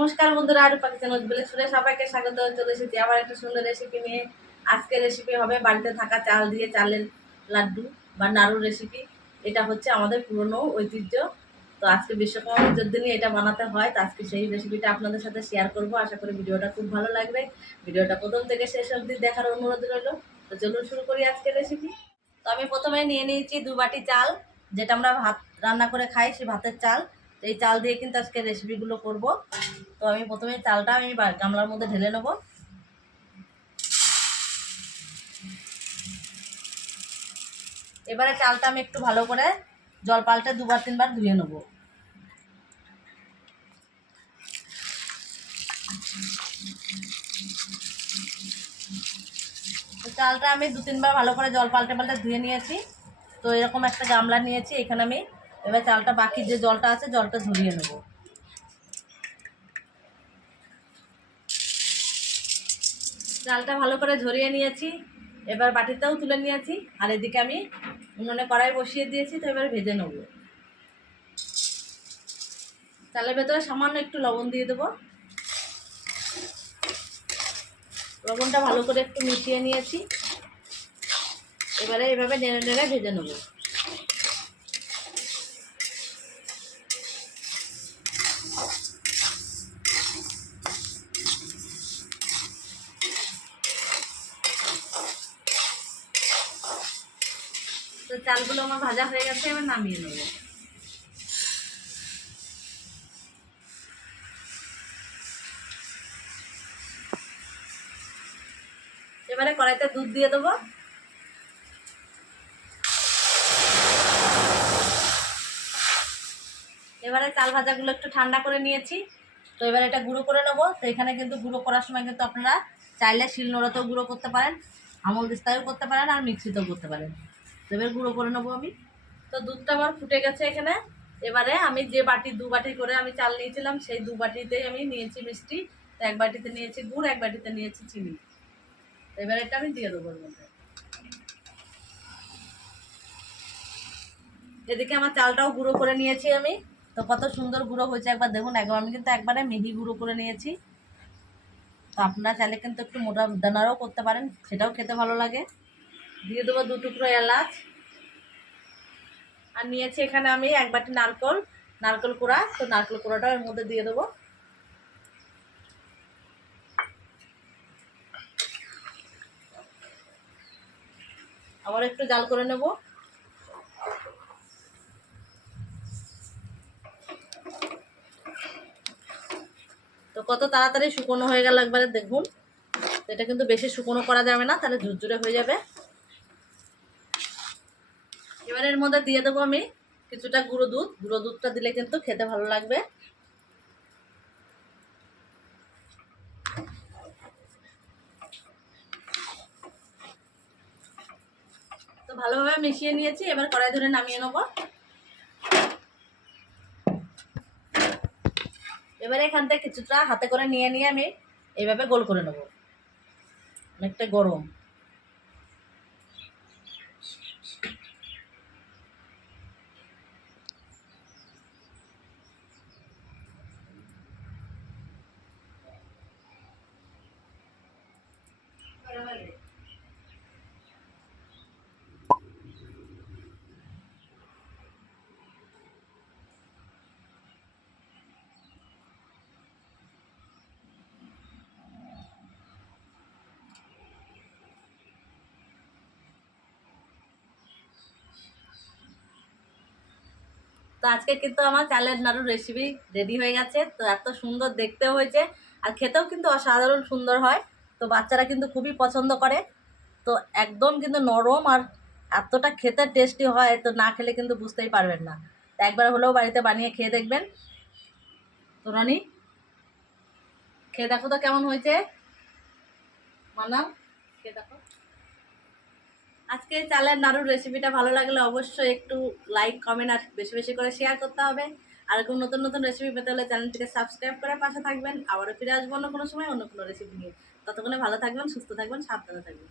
নমস্কার বন্ধুরা, আরও পাকিস্তান সুরে সবাইকে স্বাগত। চলে এসেছি আবার একটা সুন্দর রেসিপি নিয়ে। আজকের রেসিপি হবে বাড়িতে থাকা চাল দিয়ে চালের লাড্ডু বা নাড়ুর রেসিপি এটা হচ্ছে আমাদের পুরনো ঐতিহ্য। তো আজকে বিশ্বকর্মা পুজোর দিনই এটা বানাতে হয়। তো আজকে সেই রেসিপিটা আপনাদের সাথে শেয়ার করব। আশা করি ভিডিওটা খুব ভালো লাগবে। ভিডিওটা প্রথম থেকে শেষ অবধি দেখার অনুরোধ রইল। তো চলুন শুরু করি আজকের রেসিপি তো আমি প্রথমে নিয়ে নিয়েছি দু বাটি চাল। যেটা আমরা ভাত রান্না করে খাই সেই ভাতের চাল। এই চাল দিয়ে কিন্তু আজকে রেসিপিগুলো করব। তো আমি প্রথমে চালটা আমি গামলার মধ্যে ঢেলে নেব। এবারে চালটা আমি একটু ভালো করে জল পাল্টে দুবার, তিনবার ধুয়ে নেব। চালটা আমি দু, তিনবার ভালো করে জল পাল্টে পাল্টে ধুয়ে নিয়েছি। তো এরকম একটা গামলা নিয়েছি, এখানে আমি এবার চালটা বাকি যে জলটা আছে, জলটা ঝরিয়ে নেব। চালটা ভালো করে ঝরিয়ে নিয়েছি। এবার বাটিতেও তুলে নিয়েছি। আর এদিকে আমি উনুনে কড়াই বসিয়ে দিয়েছি, তো এবার ভেজে নেব। চালের ভেতরে সামান্য একটু লবণ দিয়ে দেবো। লবণটা ভালো করে একটু মিশিয়ে নিয়েছি। এবারে এভাবে নেড়ে নেড়ে ভেজে নেব। তো চালগুলো আমার ভাজা হয়ে গেছে, এবার নামিয়ে নেব। এবারে কড়াইতে দুধ দিয়ে দেবো। এবারে চাল ভাজাগুলো একটু ঠান্ডা করে নিয়েছি, তো এবার এটা গুঁড়ো করে নেব। তো এখানে কিন্তু গুঁড়ো করার সময় কিন্তু আপনারা চাইলে শিলনোড়াতেও গুঁড়ো করতে পারেন, আমল দিস্তায়ও করতে পারেন আর মিক্সিতেও করতে পারেন। এবার গুঁড়ো করে নেব আমি। তো দুধটা আমার ফুটে গেছে এখানে। এবারে আমি যে বাটি, দু বাটি করে আমি চাল নিয়েছিলাম, সেই দু বাটিতেই আমি নিয়েছি মিষ্টি। তো এক বাটিতে নিয়েছি গুড়, এক বাটিতে নিয়েছি চিনি। এবার এটা আমি দিয়ে দেবো এদিকে আমার চালটাও গুঁড়ো করে নিয়েছি আমি। তো কত সুন্দর গুঁড়ো হয়েছে একবার দেখুন। একবার আমি কিন্তু একবারে মিহি গুঁড়ো করে নিয়েছি। তো আপনারা চাইলে কিন্তু একটু মোটা দানারও করতে পারেন, সেটাও খেতে ভালো লাগে। দিয়ে দেবো দু টুকরো এলাচ। আর নিয়েছি এখানে আমি এক বাটি নারকল নারকল কোড়া। তো নারকল কোড়াটাও এর মধ্যে দিয়ে দেবো। আবার একটু জাল করে নেব। তো কত তাড়াতাড়ি শুকনো হয়ে গেল একবারে দেখুন। এটা কিন্তু বেশি শুকনো করা যাবে না, তাহলে ঝুরঝুরে হয়ে যাবে। এবার এর মধ্যে দিয়ে দেবো আমি কিছুটা গুঁড়ো দুধ। গুঁড়ো দুধটা দিলে কিন্তু খেতে ভালো লাগবে। তো ভালোভাবে মিশিয়ে নিয়েছি, এবার কড়াই ধরে নামিয়ে নেব। এবারে এখান থেকে কিছুটা হাতে করে নিয়ে নিয়ে আমি এইভাবে গোল করে নেব। অনেকটা গরম। তো আজকে কিন্তু আমার চালের নাড়ুর রেসিপি রেডি হয়ে গেছে। তো এত সুন্দর দেখতেও হয়েছে আর খেতেও কিন্তু অসাধারণ সুন্দর হয়। তো বাচ্চারা কিন্তু খুবই পছন্দ করে। তো একদম কিন্তু নরম আর এতটা খেতে টেস্টি হয়, তো না খেলে কিন্তু বুঝতেই পারবেন না। তো একবার হলেও বাড়িতে বানিয়ে খেয়ে দেখবেন। তো রনি, খেয়ে দেখো তো কেমন হয়েছে। মানাও খেয়ে দেখো। আজকে চালের নাড়ুর রেসিপিটা ভালো লাগলে অবশ্যই একটু লাইক কমেন্ট আর বেশি বেশি করে শেয়ার করতে হবে। আর এরকম নতুন নতুন রেসিপি পেতে হলে চ্যানেলটিকে সাবস্ক্রাইব করে পাশে থাকবেন। আবারও ফিরে আসব অন্য কোনো সময় অন্য কোনো রেসিপি নিয়ে। ততক্ষণে ভালো থাকবেন, সুস্থ থাকবেন, সাবধানে থাকবেন।